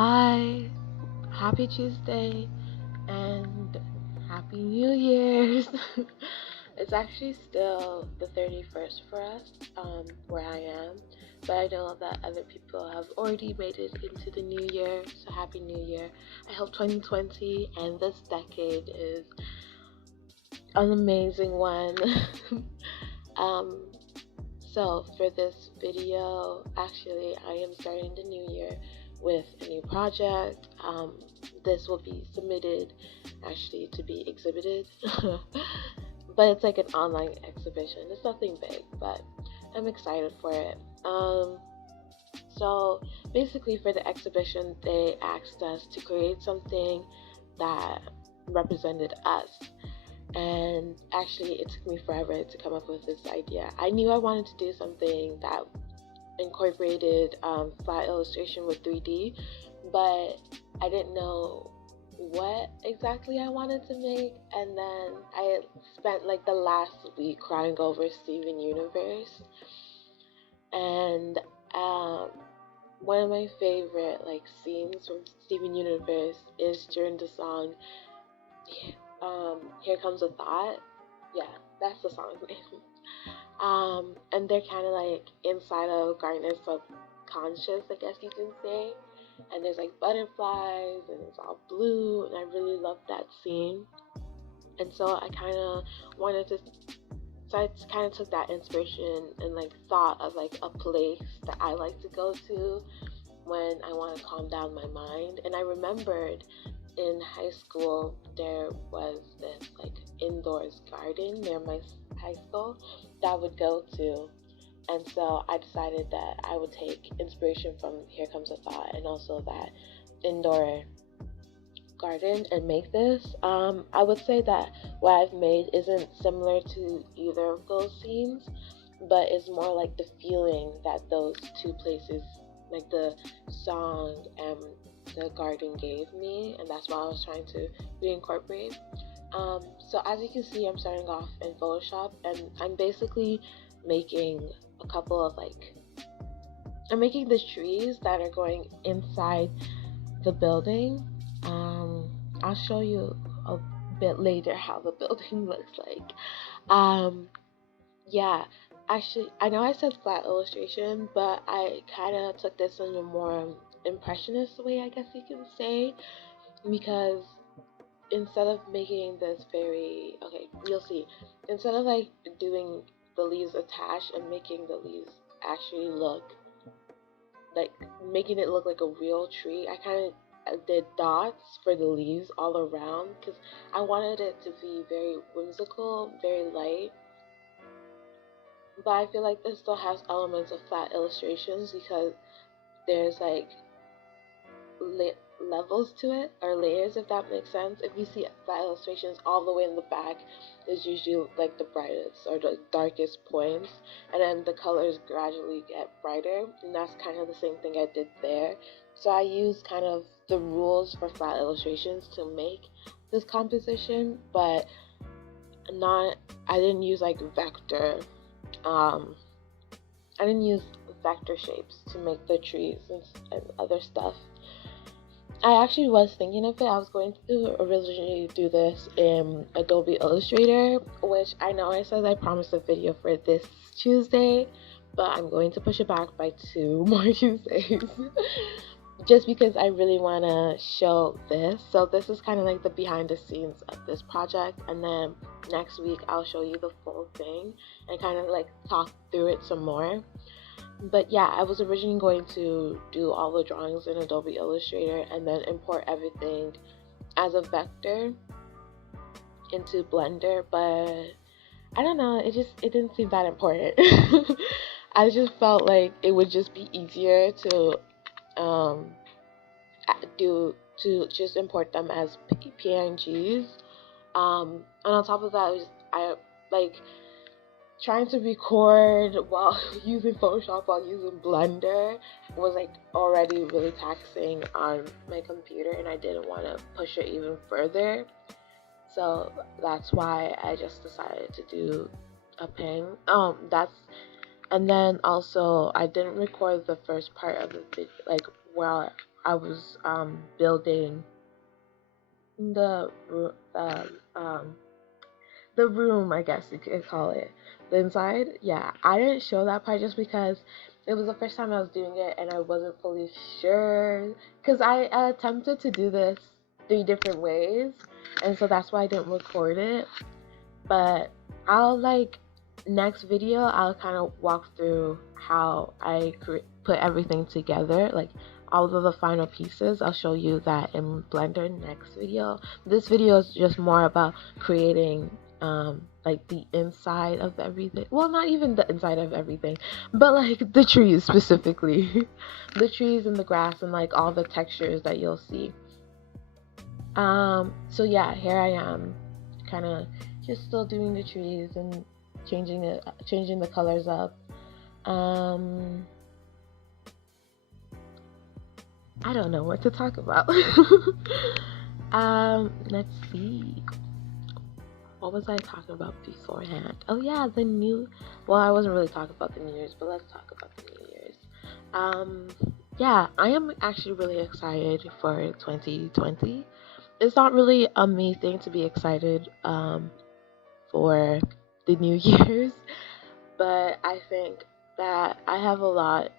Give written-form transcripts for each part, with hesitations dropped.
Hi, happy Tuesday and happy New Year's. It's actually still the 31st for us, where I am, but I know that other people have already made it into the new year, so happy New Year. I hope 2020 and this decade is an amazing one. um, so for this video, actually, I am starting the new year with a new project. This will be submitted, actually, to be exhibited, but it's like an online exhibition. It's nothing big, but I'm excited for it. So basically, for the exhibition, they asked us to create something that represented us, and actually it took me forever to come up with this idea. I knew I wanted to do something that incorporated flat illustration with 3D, but I didn't know what exactly I wanted to make. And then I spent like the last week crying over Steven Universe, and um, one of my favorite like scenes from Steven Universe is during the song Here Comes a Thought. Yeah, that's the song's name. And they're kind of like inside of Gardner's subconscious, I guess you can say. And there's like butterflies, and it's all blue, and I really love that scene. And so I kind of wanted to, so I kind of took that inspiration and like thought of like a place that I like to go to when I want to calm down my mind. And I remembered in high school there was this like indoors garden near my high school that I would go to, and so I decided that I would take inspiration from Here Comes a Thought and also that indoor garden and make this. I would say that what I've made isn't similar to either of those scenes, but it's more like the feeling that those two places, like the song and the garden, gave me, and that's what I was trying to reincorporate. So as you can see, I'm starting off in Photoshop, and I'm basically making a couple of like, I'm making the trees that are going inside the building. I'll show you a bit later how the building looks like. Yeah, actually, I know I said flat illustration, but I kind of took this in a more impressionist way, I guess you can say, because instead of making this very, okay, you'll see, instead of like doing the leaves attached and making the leaves actually look like, making it look like a real tree, I kind of did dots for the leaves all around because I wanted it to be very whimsical, very light. But I feel like this still has elements of flat illustrations because there's like levels to it, or layers, if that makes sense. If you see flat illustrations all the way in the back, is usually like the brightest or the darkest points, and then the colors gradually get brighter, and that's kind of the same thing I did there. So I used kind of the rules for flat illustrations to make this composition, but not, I didn't use like vector, um I didn't use vector shapes to make the trees and other stuff. I actually was thinking of it. I was going to originally do this in Adobe Illustrator, which I know I said I promised a video for this Tuesday, but I'm going to push it back by 2 more Tuesdays. Just because I really want to show this. So this is kind of like the behind the scenes of this project, and then next week I'll show you the full thing and kind of like talk through it some more. But yeah, I was originally going to do all the drawings in Adobe Illustrator and then import everything as a vector into Blender, but I don't know, it didn't seem that important. I just felt like it would just be easier to um do to just import them as PNGs. And on top of that, I like trying to record while using Photoshop while using Blender was like already really taxing on my computer, and I didn't want to push it even further. So that's why I just decided to do a ping. And then also I didn't record the first part of the video, like where I was building the the room, I guess you could call it. The inside, yeah. I didn't show that part just because it was the first time I was doing it and I wasn't fully sure. Because I attempted to do this 3 different ways, and so that's why I didn't record it. But I'll next video I'll kind of walk through how I put everything together, like all of the final pieces. I'll show you that in Blender next video. This video is just more about creating like the inside of everything. Well, not even the inside of everything, but like the trees specifically. The trees and the grass and like all the textures that you'll see. So yeah, here I am, kind of just still doing the trees and changing the colors up. I don't know what to talk about. Let's see. What was I talking about beforehand? Oh yeah, well, I wasn't really talking about the New Year's, but let's talk about the New Year's. Yeah, I am actually really excited for 2020. It's not really a me thing to be excited for the New Year's, but I think that I have a lot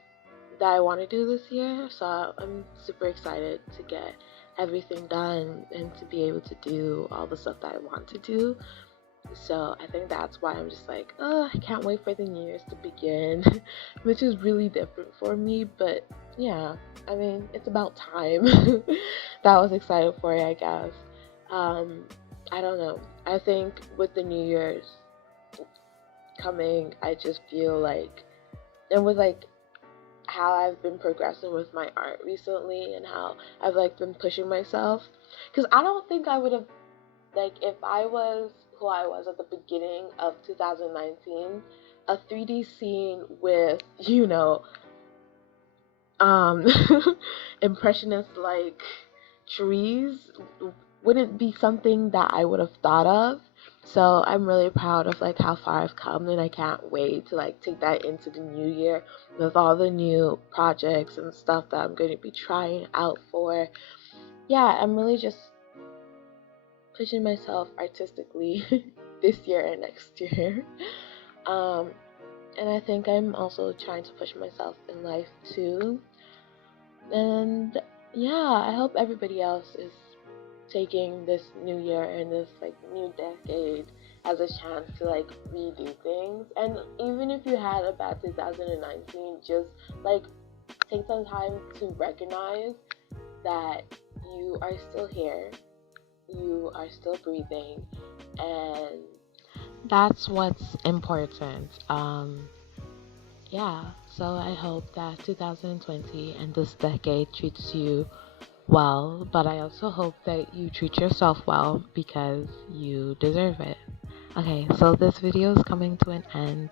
that I want to do this year, so I'm super excited to get everything done and to be able to do all the stuff that I want to do. So I think that's why I'm just like, oh, I can't wait for the New Year's to begin, which is really different for me, but yeah, I mean, it's about time. That I was excited for it, I guess. I don't know. I think with the New Year's coming, I just feel like, and with like how I've been progressing with my art recently and how I've like been pushing myself, because I don't think I would have, like, if I was who I was at the beginning of 2019, a 3D scene with, um impressionist like trees wouldn't be something that I would have thought of. So I'm really proud of like how far I've come, and I can't wait to like take that into the new year with all the new projects and stuff that I'm going to be trying out for. Yeah, I'm really just pushing myself artistically this year and next year. Um, and I think I'm also trying to push myself in life too. And yeah, I hope everybody else is taking this new year and this like new decade as a chance to like redo things. And even if you had a bad 2019, just like take some time to recognize that you are still here, you are still breathing, and that's what's important. Yeah, so I hope that 2020 and this decade treats you well, but I also hope that you treat yourself well because you deserve it. Okay, so this video is coming to an end.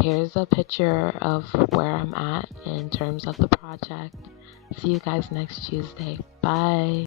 Here's a picture of where I'm at in terms of the project. See you guys next Tuesday. Bye.